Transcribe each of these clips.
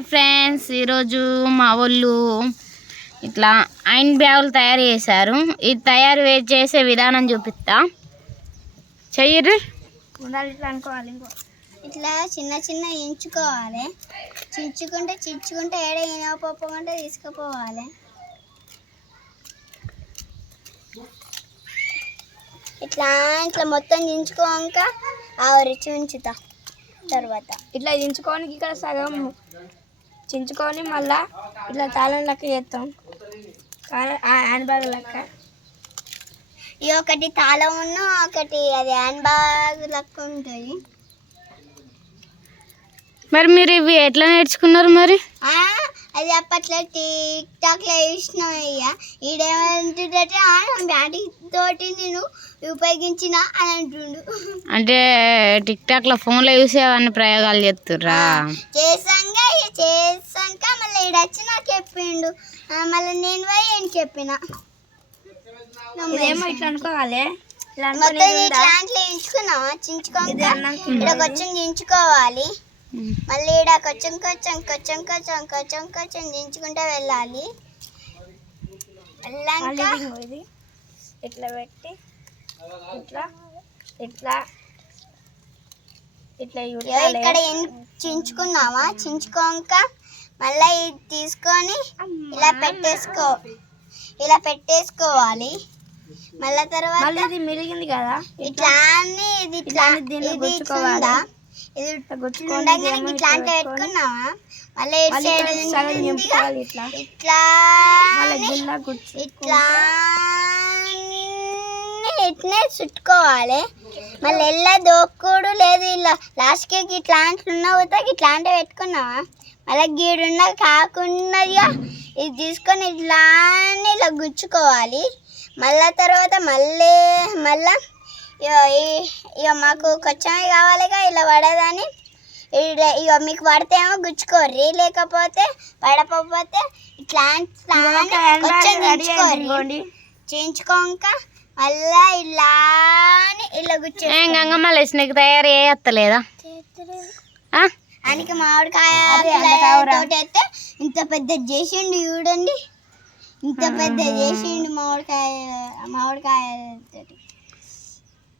Hi friends ఈరోజు మా వాళ్ళు ఇట్లా ఐన్ బ్యాగులు తయారు చేశారు. ఇది తయారు చేసే విధానం చూపిస్తా. చెయ్యరు ఇట్లా అనుకోవాలి ఇంకో. ఇట్లా చిన్న చిన్న ఇంచుకోవాలి చించుకుంటే చించుకుంటే ఏడ ఈనకపోకుండా తీసుకుపోవాలి. ఇట్లా ఇట్లా మొత్తం దించుకోక ఆవరించి ఉంచుతా తర్వాత. ఇట్లా దించుకొని ఇక్కడ సగం చించుకొని మళ్ళా ఇట్లా తాళం లెక్క చేస్తాం హ్యాండ్ బ్యాగ్ లెక్క. ఇది ఒకటి తాళం ఉన్న ఒకటి అది హ్యాండ్ బ్యాగ్ లెక్క ఉంటుంది. మరి మీరు ఇవి ఎట్లా నేర్చుకున్నారు మరి? ఆ, అది అప్పట్లో టిక్ టాక్లో చూసినాం అయ్యా. ఈడేమంటుందంటే బ్యాటింగ్ తోటి నేను ఉపయోగించిన అని అంటుండు. అంటే టిక్ టాక్లో ఫోన్లో చూసేవన్నీ ప్రయోగాలు చేస్తుర్రా చేసాక ఇక చేసాక మళ్ళీ ఈడ వచ్చి నాకు చెప్పిండు. మళ్ళీ నేను పోయి ఏం చెప్పిన. ఇదేమో ఇట్లా అనుకోవాలి. ఇట్లా మొత్తం ఇది ఉందా? ఇట్లాంటిలో ఎంచుకున్నావా చించుకోక ఇది అన్నాక ఇక్కడ కొంచెం దించుకోవాలి మళ్ళీ ఈడ కొంచెం కొంచెం కొంచెం కొంచెం కొంచెం కొంచెం దించుకుంటూ వెళ్ళాలి. వెళ్ళాక ఇట్లా పెట్టి ఇట్లా ఇట్లా. ఇట్లా. ఇక్కడ చించుకున్నావా చించుకోక మళ్ళీ ఇది తీసుకొని ఇలా పెట్టేసుకో. ఇలా పెట్టేసుకోవాలి. మళ్ళా తర్వాత మళ్ళీ ఇది మిలిగింది కదా? ఇట్లా? అని ఇది ఇట్లా దీన్ని గుచ్చుకోవాలి. ఇది ఇట్లా ఇట్లాంటి పెట్టుకొని, పెట్టుకున్నావా? మళ్ళీ ఇట్లా. ఇట్లా ఇట్లా ఇట్నే చుట్టుకోవాలి. మళ్ళీ ఎల్లా దోక్కుడు లేదు. ఇలా లాస్ట్కి ఇట్లాంటి ఉన్న పోతే ఇట్లాంటివి పెట్టుకున్నావా? మళ్ళీ గీడున్న కాకున్నదిగా ఇది తీసుకొని ఇట్లా ఇలా గుచ్చుకోవాలి. మళ్ళా తర్వాత మళ్ళీ మళ్ళా ఇక మాకు కొంచెమే కావాలిగా ఇలా పడదని ఇక మీకు పడితేమో గుచ్చుకోర్రి. లేకపోతే పడకపోతే ఇట్లా ఇట్లా కొంచెం చేయించుకోక మళ్ళా ఇలా అని ఇలా గుచ్చే ఏం గంగమ్మ లేచి నీకు తయారు చేయత్తలేదా? ఆ? ఆయనకి మామిడికాయ ఇంత పెద్ద చేసిండు చూడండి. ఇంత పెద్ద చేసిండు మామిడికాయ మామిడికాయ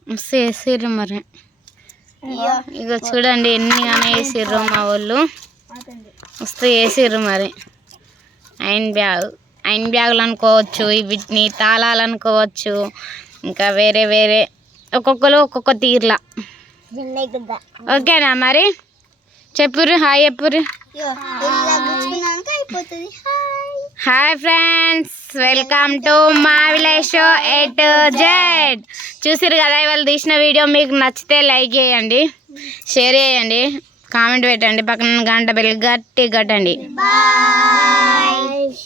వేసిర్రు మరి. ఇక చూడండి ఎన్ని కానీ వేసిర్రు మా వాళ్ళు. మస్తు వేసిర్రు మరి. ఐన్ బ్యాగ్. ఐన్ బ్యాగులు అనుకోవచ్చు వీటిని తాళాలు అనుకోవచ్చు ఇంకా వేరే వేరే ఒక్కొక్కరు ఒక్కొక్క తీర్లా. ఓకేనా మరి? చెప్పుర్రి హాయ్ చెప్పుర్రి. అయిపోతుంది. హాయ్. ఫ్రెండ్స్ వెల్కమ్ టు మా విలేజ్ షో ఎట్ జెడ్. చూసిరు కదా ఇవాళ తీసిన వీడియో మీకు నచ్చితే లైక్ చేయండి షేర్ చేయండి కామెంట్ పెట్టండి పక్కన గంట బెల్ గట్టి కట్టండి. బాయ్.